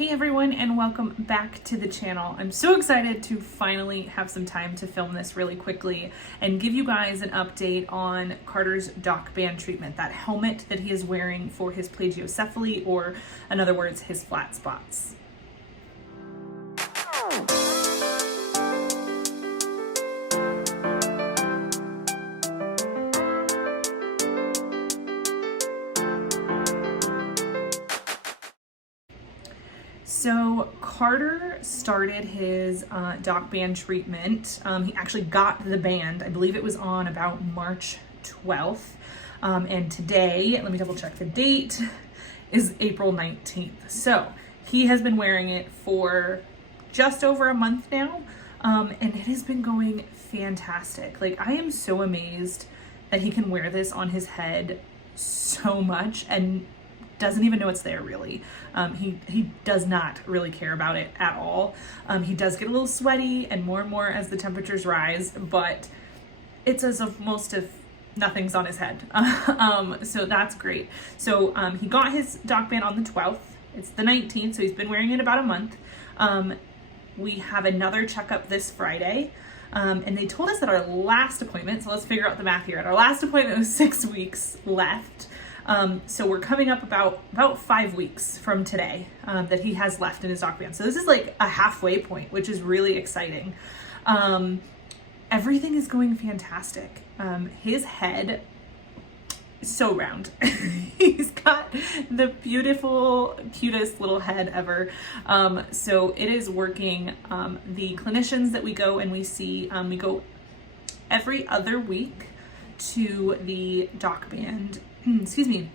Hey everyone, and welcome back to the channel. I'm so excited to finally have some time to film this really quickly and give you guys an update on Carter's dock band treatment, that helmet that he is wearing for his plagiocephaly, or in other words, his flat spots. So Carter started his dock band treatment. He actually got the band, I believe it was on about March 12th. And today, let me double check the date, is April 19th. So he has been wearing it for just over a month now. And it has been going fantastic. Like, I am so amazed that he can wear this on his head so much and doesn't even know it's there really. He does not really care about it at all. He does get a little sweaty and more as the temperatures rise, but it's as if most of nothing's on his head. So that's great. So he got his dock band on the 12th. It's the 19th, so he's been wearing it about a month. We have another checkup this Friday. And they told us that our last appointment, so let's figure out the math here. At our last appointment was 6 weeks left. So we're coming up about 5 weeks from today that he has left in his dock band. So this is like a halfway point, which is really exciting. Everything is going fantastic. His head is so round. He's got the beautiful, cutest little head ever. So it is working. The clinicians that we go and we see, we go every other week to the dock band. Excuse me.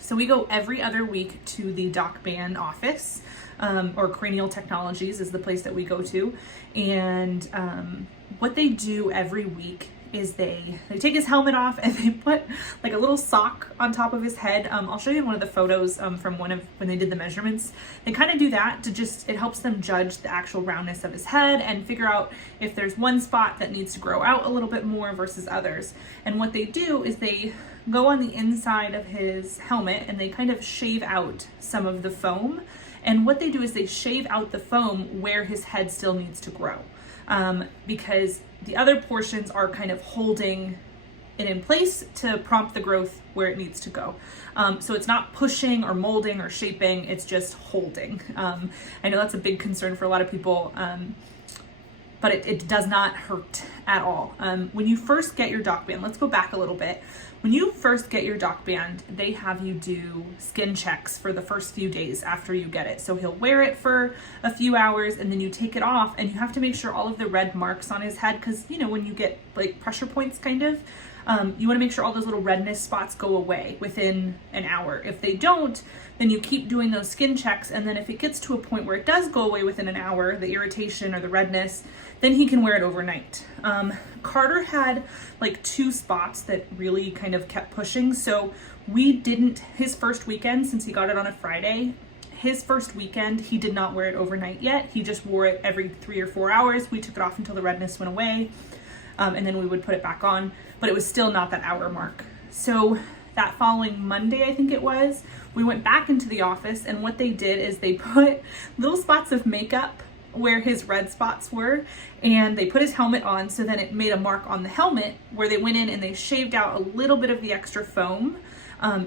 So we go every other week to the dock band office, or Cranial Technologies is the place that we go to. And what they do every week is they take his helmet off and they put like a little sock on top of his head. I'll show you one of the photos from when they did the measurements. They kind of do that to just, it helps them judge the actual roundness of his head and figure out if there's one spot that needs to grow out a little bit more versus others. And what they do is they go on the inside of his helmet and they kind of shave out some of the foam. And what they do is they shave out the foam where his head still needs to grow. Because the other portions are kind of holding it in place to prompt the growth where it needs to go. So it's not pushing or molding or shaping, it's just holding. I know that's a big concern for a lot of people, but it does not hurt at all. When you first get your dock band, let's go back a little bit. When you first get your dock band, they have you do skin checks for the first few days after you get it. So he'll wear it for a few hours and then you take it off and you have to make sure all of the red marks on his head, because you know, when you get like pressure points kind of, you want to make sure all those little redness spots go away within an hour. If they don't, then you keep doing those skin checks, and then if it gets to a point where it does go away within an hour, the irritation or the redness, then he can wear it overnight. Carter had like 2 spots that really kind of kept pushing, so his first weekend, since he got it on a Friday, his first weekend, he did not wear it overnight yet. He just wore it every 3 or 4 hours. We took it off until the redness went away. And then we would put it back on, but it was still not that hour mark. So that following Monday, I think it was, we went back into the office, and what they did is they put little spots of makeup where his red spots were, and they put his helmet on, so then it made a mark on the helmet where they went in and they shaved out a little bit of the extra foam,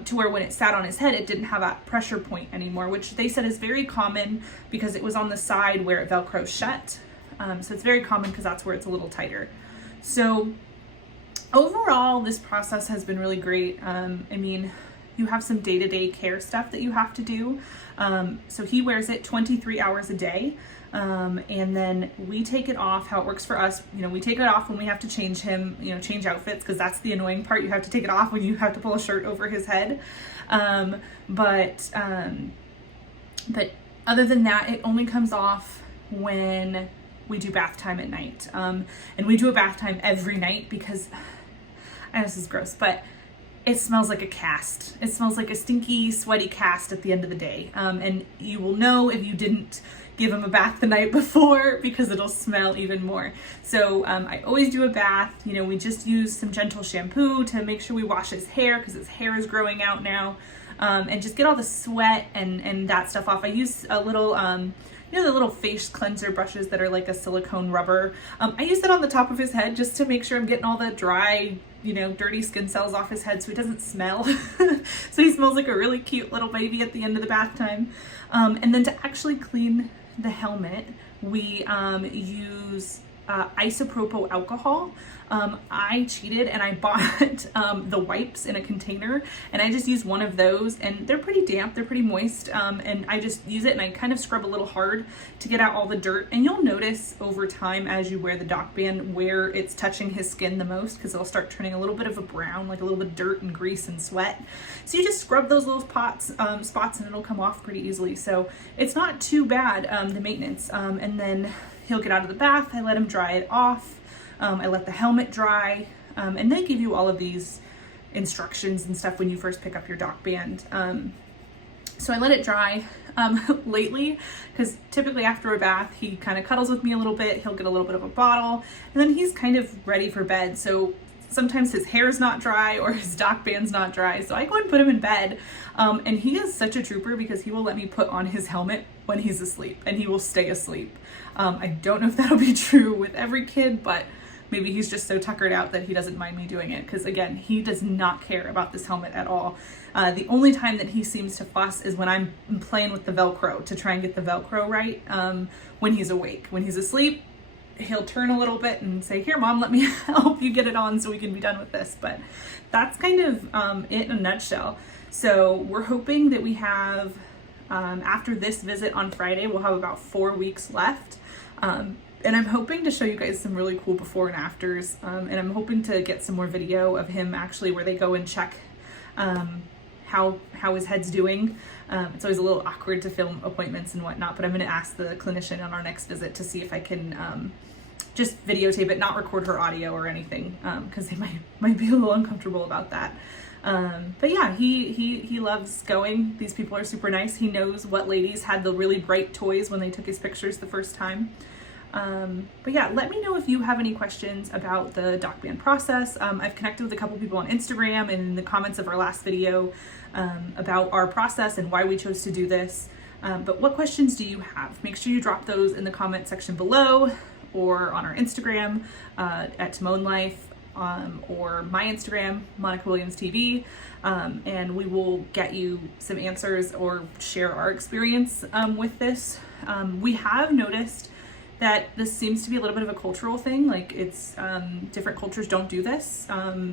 to where when it sat on his head, it didn't have that pressure point anymore, which they said is very common because it was on the side where it Velcros shut. So it's very common because that's where it's a little tighter. So overall, this process has been really great. I mean, you have some day-to-day care stuff that you have to do. So he wears it 23 hours a day. And then we take it off. How it works for us, you know, we take it off when we have to change him, you know, change outfits, because that's the annoying part. You have to take it off when you have to pull a shirt over his head. But other than that, it only comes off when we do bath time at night. And we do a bath time every night because, I know this is gross, but it smells like a cast. It smells like a stinky, sweaty cast at the end of the day. And you will know if you didn't give him a bath the night before, because it'll smell even more. So I always do a bath. You know, we just use some gentle shampoo to make sure we wash his hair, because his hair is growing out now. and just get all the sweat and that stuff off. I use a little, you know, the little face cleanser brushes that are like a silicone rubber. I use that on the top of his head just to make sure I'm getting all the dry, you know, dirty skin cells off his head so he doesn't smell. So he smells like a really cute little baby at the end of the bath time. And then to actually clean the helmet, we use isopropyl alcohol. I cheated and I bought the wipes in a container, and I just use one of those, and they're pretty damp, they're pretty moist, and I just use it and I kind of scrub a little hard to get out all the dirt. And you'll notice over time as you wear the dock band where it's touching his skin the most, because it'll start turning a little bit of a brown, like a little bit of dirt and grease and sweat. So you just scrub those little spots and it'll come off pretty easily. So it's not too bad, the maintenance. And then he'll get out of the bath, I let him dry it off. I let the helmet dry, and they give you all of these instructions and stuff when you first pick up your dock band. So I let it dry. Lately, because typically after a bath, he kind of cuddles with me a little bit, he'll get a little bit of a bottle, and then he's kind of ready for bed. So sometimes his hair's not dry or his dock band's not dry, so I go and put him in bed. And he is such a trooper because he will let me put on his helmet when he's asleep, and he will stay asleep. I don't know if that'll be true with every kid, but maybe he's just so tuckered out that he doesn't mind me doing it, because again, he does not care about this helmet at all. The only time that he seems to fuss is when I'm playing with the Velcro to try and get the Velcro right, when he's awake. When he's asleep, he'll turn a little bit and say, "Here, Mom, let me help you get it on so we can be done with this." But that's kind of it in a nutshell. So we're hoping that we have, after this visit on Friday, we'll have about 4 weeks left. And I'm hoping to show you guys some really cool before and afters. And I'm hoping to get some more video of him actually where they go and check how his head's doing. It's always a little awkward to film appointments and whatnot, but I'm going to ask the clinician on our next visit to see if I can just videotape it, not record her audio or anything, because they might be a little uncomfortable about that. But yeah, he loves going. These people are super nice. He knows what ladies had the really bright toys when they took his pictures the first time. But yeah, let me know if you have any questions about the dock band process. I've connected with a couple people on Instagram and in the comments of our last video about our process and why we chose to do this. But what questions do you have? Make sure you drop those in the comment section below, or on our Instagram at TimMon Life, or my Instagram, Monica Williams TV, and we will get you some answers or share our experience with this. We have noticed that this seems to be a little bit of a cultural thing. Like it's different cultures don't do this.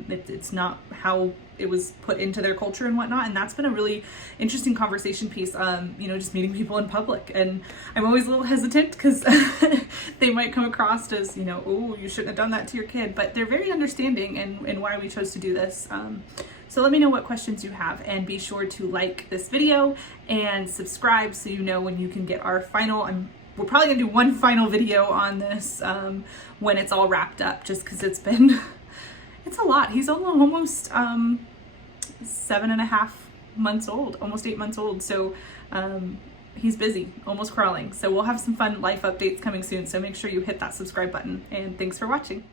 It's not how it was put into their culture and whatnot. And that's been a really interesting conversation piece, you know, just meeting people in public. And I'm always a little hesitant because they might come across as, you know, oh, you shouldn't have done that to your kid, but they're very understanding and why we chose to do this. So let me know what questions you have, and be sure to like this video and subscribe so you know when you can get our final, we're probably gonna do one final video on this when it's all wrapped up, just because it's a lot. He's almost 7.5 months old, almost 8 months old. So he's busy, almost crawling. So we'll have some fun life updates coming soon. So make sure you hit that subscribe button, and thanks for watching.